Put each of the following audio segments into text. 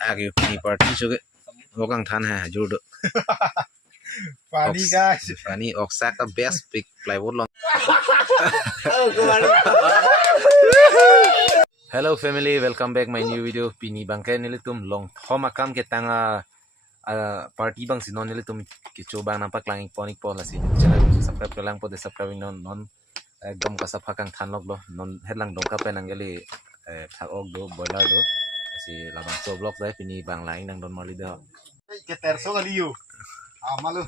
Agi ni party juga. Wakang tan hai juru. Funny guys. Funny oksak the best big plywood long. Hello family, welcome back my new video. Pini bangkai nilitum long thoma kam ke tanga party bang sinon nilitum coba nampak langit ponik pola sih. Channel subscribe ke lang pode subscribe non gam ka sapha kang thanlok lo non headlang dongka pe nanggeli thak ok do boiler do si labang so blok dai pini bang lain nang don mali do. Keter so kali you. Malu.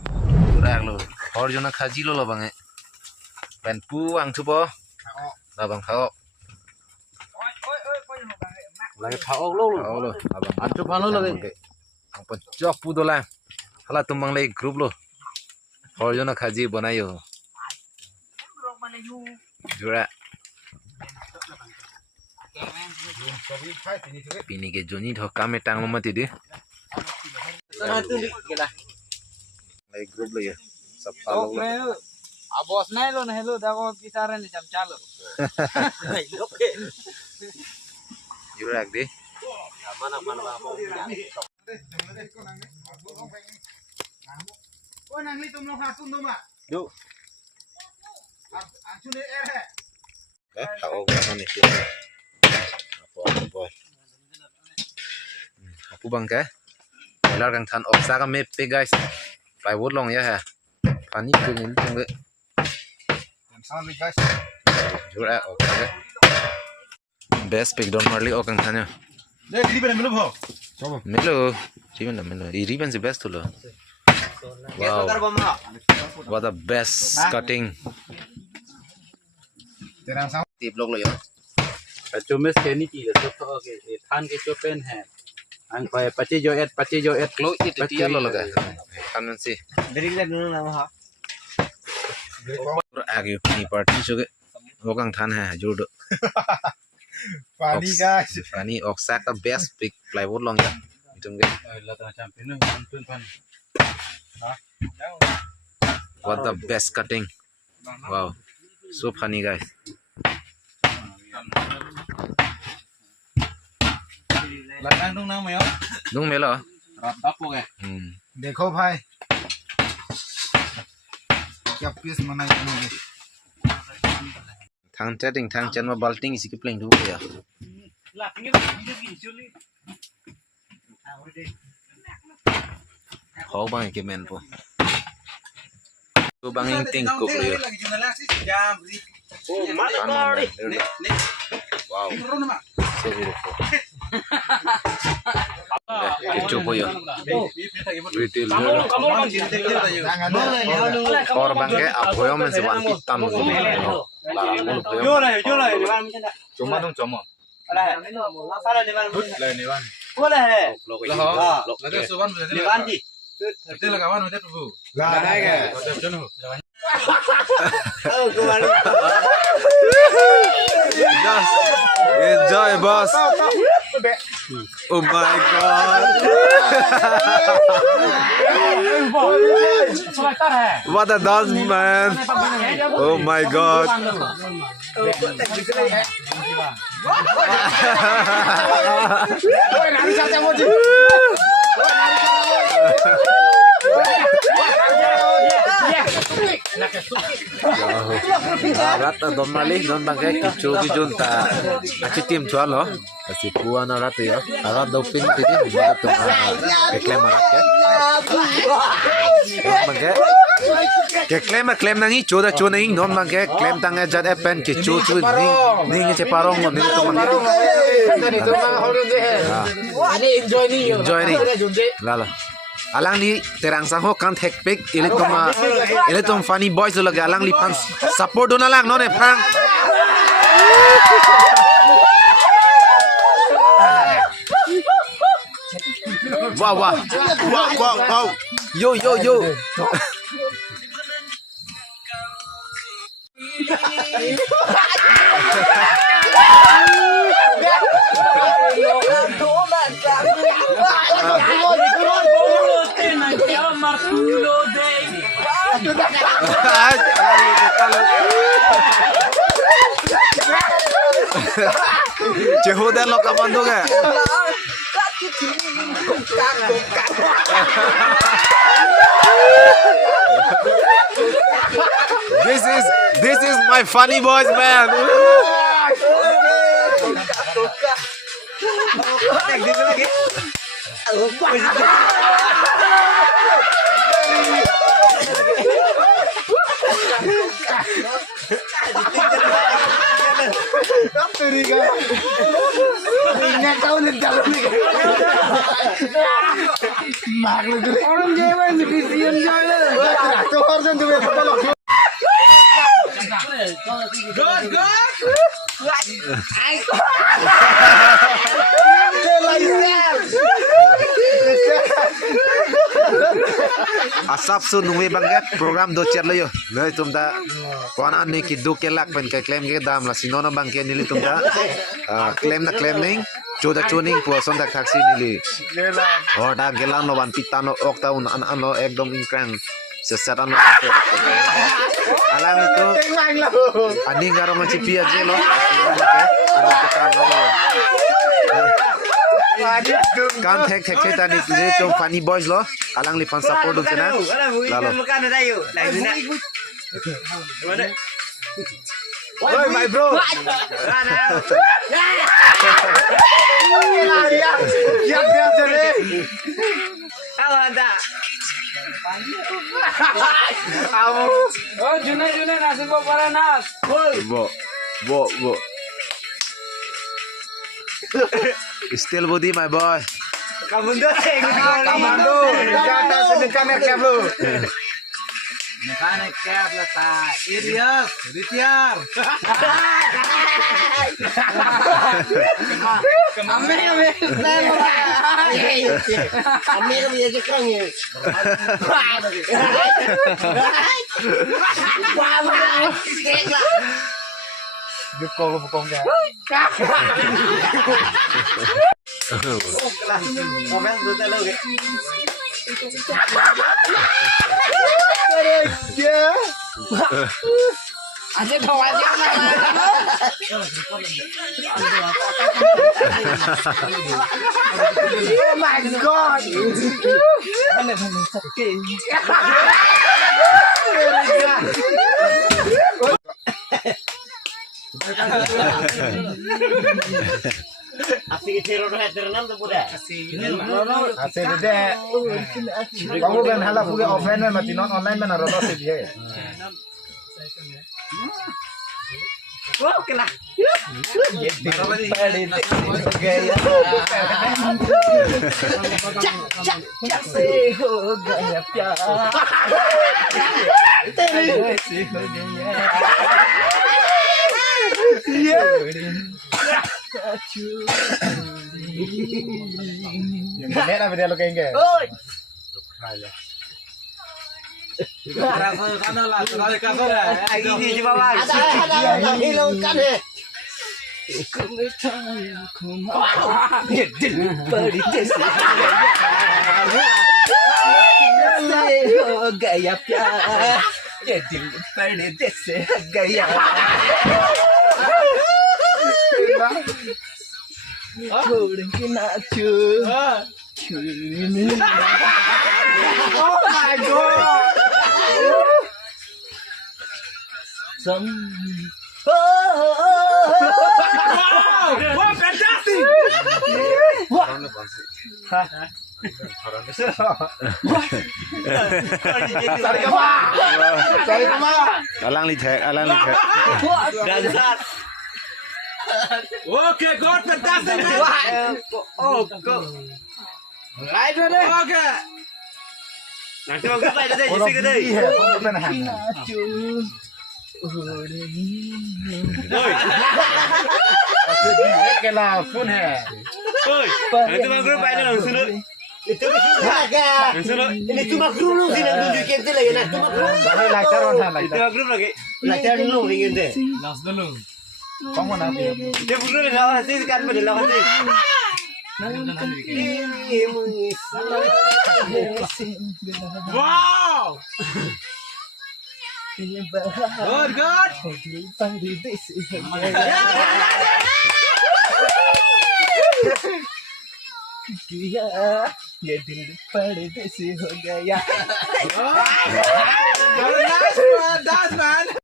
Udah lo. Hor jona khaji lo bang pen pu ang thupo. Labang khao. Lagi thao lo lo. Abang antu pano lagi. Ang pecok pu dola. Hala tumbang lagi grup lo. Hor jona khaji banayo. Jura. Pini ke joni tho kame tang mo mati de. Lagi grup lo ya. Sab follow lo. Abos naik lo nih lo, dago kisaran jam calo. Jura de. Mana apa. Oh nang li tum lo hatun do ma. Yo. Ancu ni air hai. Khao ko ni sih. Apa boy. Aku bang ke. Boiler kang than oksa ka map pe guys. Plywood long ya ha. Pani tu ni tung ge. Sorry guys. Jura okay. Best pick don marli o kang than ya. Dek di mana melu bho. Coba. Melo. Ribbon na melo. I ribbon se best lo. Wow. What the best cutting. Terang sama. Tip log lo yo. Cuma sekali ni lah, so ke than ke copen hai. Ang kaya pace jo et Lo it tiya lo laga. Kan si. Dari lah dulu nama ha. Agi ni party juga. Wakang than hai juru. Funny guys. Funny oksak the best big plywood long ya. Itu ge. Lata champion pun pan. What the best cutting. Wow. So funny guys. Lata dong nama yo. Dung melo. Rata po ke. देखो भाई क्या piece बनाई तुमने Thang chatting thang chan ma balting isi ke playing du ya. Khao bang ke men po. Tu bang ing ting kuk lo yo. Oh, mana kau Wow. So beautiful. Kecu po yo. Retail lo. Or bang ke aboyo men se wan pitam lo. Cuma dong cuma. Salah ni ban. Boleh he. लगा सुबह में Ni ban di. ते लगावन होते प्रभु लगाएगा होते चलो Oh, kemarin. Enjoy boss. Oh my god. What a dance man. Oh my god. Rata don malih don bangke kicu kijunta aci tim chua lo si puana rata ya agat do ping tidi mana tu klaim agat ya bangke klaim nangi choda chu nangi non bangke klaim tanga jad pen kicu chu ning ce parong lo ning tu bangke enjoy ni lala alang ni terang saho kan tek pek ile tom funny boys lo lagi alang li pan support dona lang non e phang wow yo Jehodan lo kapan tuh This is my funny boys, man. Asap su nungwe banget program do cer layo noi tumda wana ne ki do ke lak pen ke claim ke dam la sinono bang ke nili tumda claim na claim ning choda choning po son dak taxi nili oda gelan no ban pitano okta un an lo ekdom inkrang sesaran alam itu ani ngaro machi pia jelo kan tek tani ni to funny boys lo alang lipan support do kana lalo oi my bro ya Oh, Juna nasi bo para nas. Bo still body my boy Kamando. Kata sedekah cab lu. Mekanik cab lata. Irias, Ritiar. Ame biar sekarang ya. Oh my god. Asik itu roda terkenal tu budak. Asik budak. Kamu kan halah punya offline kan, mati non online mana roda sih dia. Oh kena. Yang mana video lo kayaknya? Ini di bawah. Ada hilangkan deh. Gaya प्यार ये दिल परदेस गया छोड़ के नाचो Oh my god Wow, fantastic! Sorry kemana? alang lihat Dasar. Okay, good, fantastic man. Oh, go. Right deh. Okay. Nanti mau gue deh, jadi gede. Nanti mau gue langsung dulu. Itu ini cuma grup lu sih yang tunjukin tuh lagi, nah cuma grup. Itu grup lagi. Lacar dulu ringin deh. Las dulu. Kamu nanti. Dia grup lagi lawan sih kan pada lawan sih. Wow. Good, good. किया ये दिल परदेसी हो गया